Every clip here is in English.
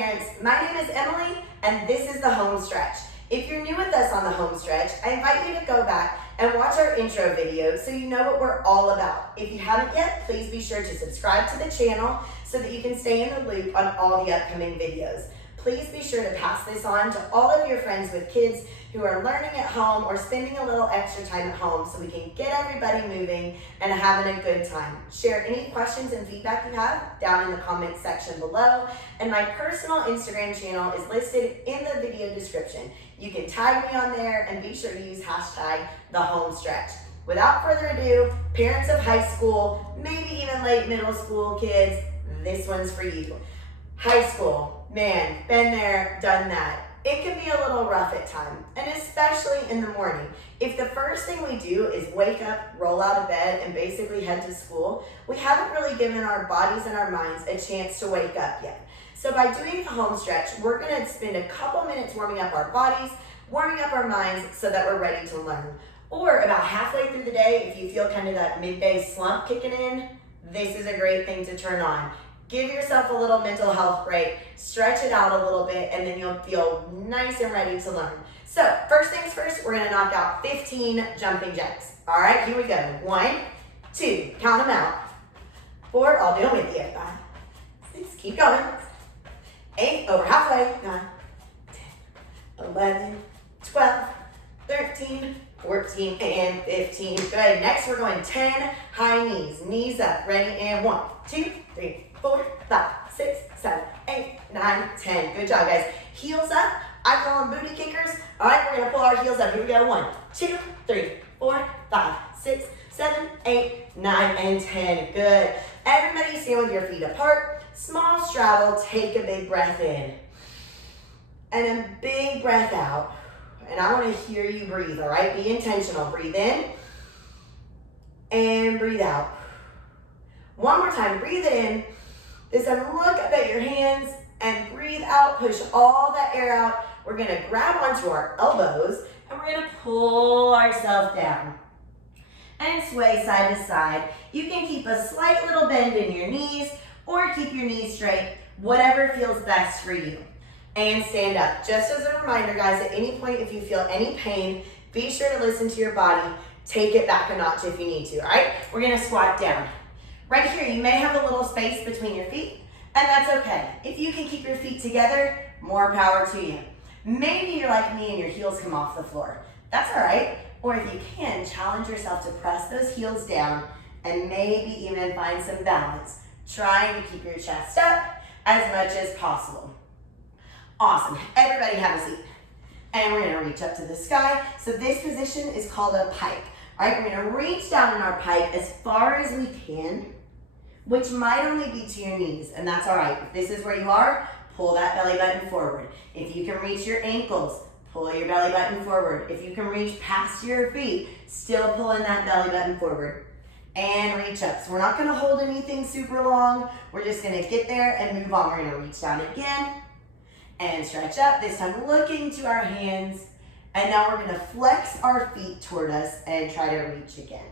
parents? My name is Emily, and this is the home stretch. If you're new with us on the home stretch, I invite you to go back and watch our intro video so you know what we're all about. If you haven't yet, please be sure to subscribe to the channel so that you can stay in the loop on all the upcoming videos. Please be sure to pass this on to all of your friends with kids who are learning at home or spending a little extra time at home so we can get everybody moving and having a good time. Share any questions and feedback you have down in the comments section below. And my personal Instagram channel is listed in the video description. You can tag me on there and be sure to use hashtag #thehomestretch. Without further ado, parents of high school, maybe even late middle school kids, this one's for you. High school, man, been there, done that. It can be a little rough at times, and especially in the morning. If the first thing we do is wake up, roll out of bed, and basically head to school, we haven't really given our bodies and our minds a chance to wake up yet. So by doing the home stretch, we're gonna spend a couple minutes warming up our bodies, warming up our minds so that we're ready to learn. Or about halfway through the day, if you feel kind of that midday slump kicking in, this is a great thing to turn on. Give yourself a little mental health break, stretch it out a little bit, and then you'll feel nice and ready to learn. So first things first, we're gonna knock out 15 jumping jacks. All right, here we go. 1, 2, count them out. 4, I'll do them with you. 5, 6, keep going. 8, over halfway. 9, 10, 11, 12, 13, 14, and 15. Good. Next, we're going 10 high knees. Knees up. Ready? And 1, 2, 3, 4, 5, 6, 7, 8, 9, 10. Good job, guys. Heels up. I call them booty kickers. All right, we're going to pull our heels up. Here we go. 1, 2, 3, 4, 5, 6, 7, 8, 9, and 10. Good. Everybody stand with your feet apart. Small straddle. Take a big breath in. And a big breath out. And I want to hear you breathe, all right? Be intentional. Breathe in and breathe out. One more time. Breathe it in. This time, look up at your hands and breathe out. Push all that air out. We're going to grab onto our elbows and we're going to pull ourselves down and sway side to side. You can keep a slight little bend in your knees or keep your knees straight, whatever feels best for you. And stand up. Just as a reminder, guys, at any point if you feel any pain, be sure to listen to your body. Take it back a notch if you need to, all right? We're gonna squat down. Right here, you may have a little space between your feet, and that's okay. If you can keep your feet together, more power to you. Maybe you're like me and your heels come off the floor. That's all right. Or if you can, challenge yourself to press those heels down and maybe even find some balance, trying to keep your chest up as much as possible. Awesome. Everybody have a seat. And we're going to reach up to the sky. So this position is called a pike. All right, we're going to reach down in our pike as far as we can, which might only be to your knees, and that's all right. If this is where you are, pull that belly button forward. If you can reach your ankles, pull your belly button forward. If you can reach past your feet, still pulling that belly button forward. And reach up. So we're not going to hold anything super long. We're just going to get there and move on. We're going to reach down again. And stretch up, this time looking to our hands. And now we're gonna flex our feet toward us and try to reach again.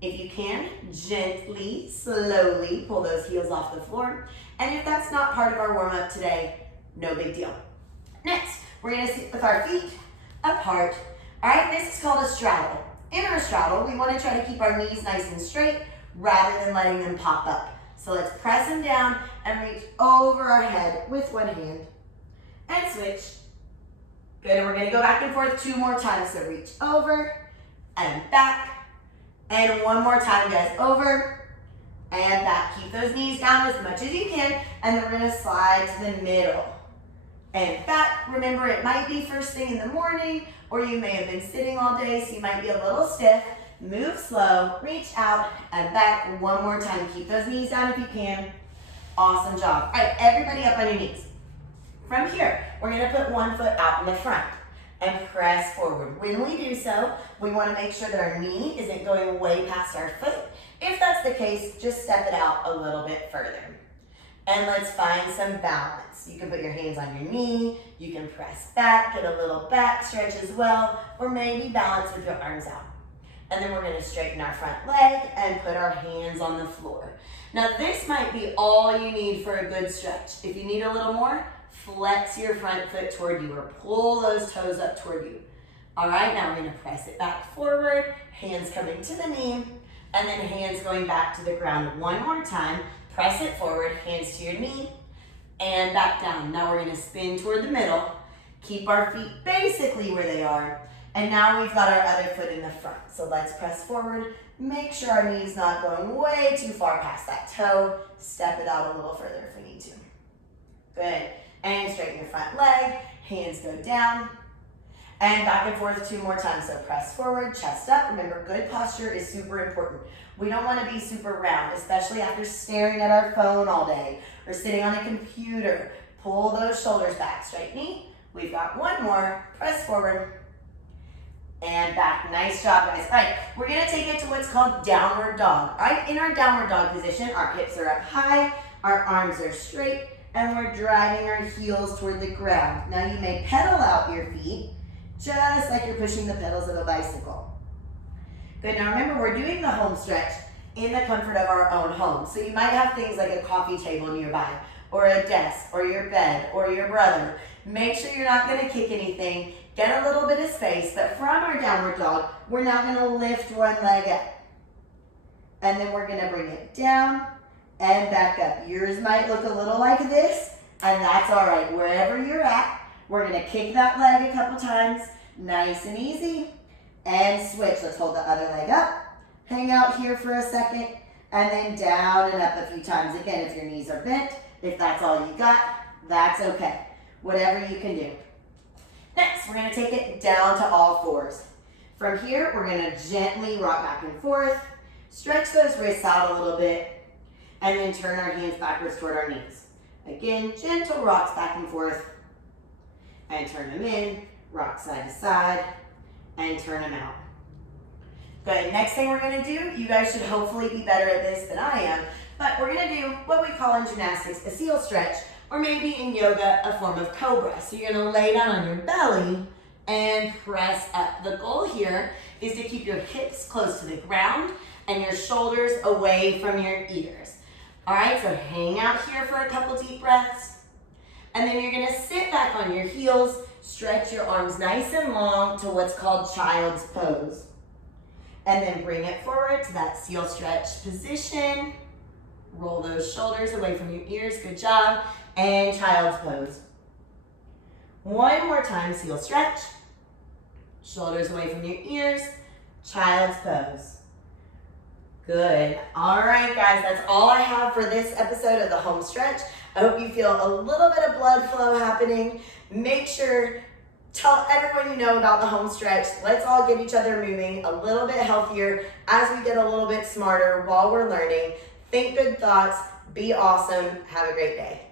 If you can, gently, slowly pull those heels off the floor. And if that's not part of our warm up today, no big deal. Next, we're gonna sit with our feet apart. All right, this is called a straddle. In our straddle, we wanna try to keep our knees nice and straight rather than letting them pop up. So let's press them down and reach over our head with one hand. And switch. Good, and we're gonna go back and forth 2 more times. So reach over and back. And 1 more time, guys. Over and back. Keep those knees down as much as you can. And then we're gonna slide to the middle. And back. Remember, it might be first thing in the morning, or you may have been sitting all day, so you might be a little stiff. Move slow, reach out and back. 1 more time. Keep those knees down if you can. Awesome job. All right, everybody up on your knees. From here, we're going to put 1 foot out in the front and press forward. When we do so, we want to make sure that our knee isn't going way past our foot. If that's the case, just step it out a little bit further. And let's find some balance. You can put your hands on your knee, you can press back, get a little back stretch as well, or maybe balance with your arms out. And then we're going to straighten our front leg and put our hands on the floor. Now this might be all you need for a good stretch. If you need a little more, flex your front foot toward you or pull those toes up toward you. All right, now we're gonna press it back forward, hands coming to the knee, and then hands going back to the ground. One more time, press it forward, hands to your knee, and back down. Now we're gonna spin toward the middle, keep our feet basically where they are, and now we've got our other foot in the front. So let's press forward, make sure our knee's not going way too far past that toe, step it out a little further if we need to. Good, and straighten your front leg, hands go down, and back and forth 2 more times. So press forward, chest up. Remember, good posture is super important. We don't want to be super round, especially after staring at our phone all day or sitting on a computer. Pull those shoulders back, straight knee. We've got one more, press forward, and back. Nice job, guys. All right, we're gonna take it to what's called downward dog. All right, in our downward dog position, our hips are up high, our arms are straight, and we're driving our heels toward the ground. Now you may pedal out your feet, just like you're pushing the pedals of a bicycle. Good, now remember we're doing the home stretch in the comfort of our own home. So you might have things like a coffee table nearby, or a desk, or your bed, or your brother. Make sure you're not gonna kick anything. Get a little bit of space, but from our downward dog, we're now gonna lift one leg up. And then we're gonna bring it down and back up. Yours might look a little like this, and that's all right. Wherever you're at, we're gonna kick that leg a couple times, nice and easy, and switch. Let's hold the other leg up, hang out here for a second, and then down and up a few times. Again, if your knees are bent, if that's all you got, that's okay. Whatever you can do. Next, we're gonna take it down to all fours. From here, we're gonna gently rock back and forth, stretch those wrists out a little bit, and then turn our hands backwards toward our knees. Again, gentle rocks back and forth, and turn them in, rock side to side, and turn them out. Good, next thing we're gonna do, you guys should hopefully be better at this than I am, but we're gonna do what we call in gymnastics a seal stretch, or maybe in yoga, a form of cobra. So you're gonna lay down on your belly and press up. The goal here is to keep your hips close to the ground and your shoulders away from your ears. All right, so hang out here for a couple deep breaths. And then you're gonna sit back on your heels, stretch your arms nice and long to what's called child's pose. And then bring it forward to that seal stretch position. Roll those shoulders away from your ears, good job. And child's pose. One more time, seal stretch. Shoulders away from your ears, child's pose. Good. All right, guys, that's all I have for this episode of the home stretch. I hope you feel a little bit of blood flow happening. Make sure, tell everyone you know about the home stretch. Let's all get each other moving a little bit healthier as we get a little bit smarter while we're learning. Think good thoughts, be awesome, have a great day.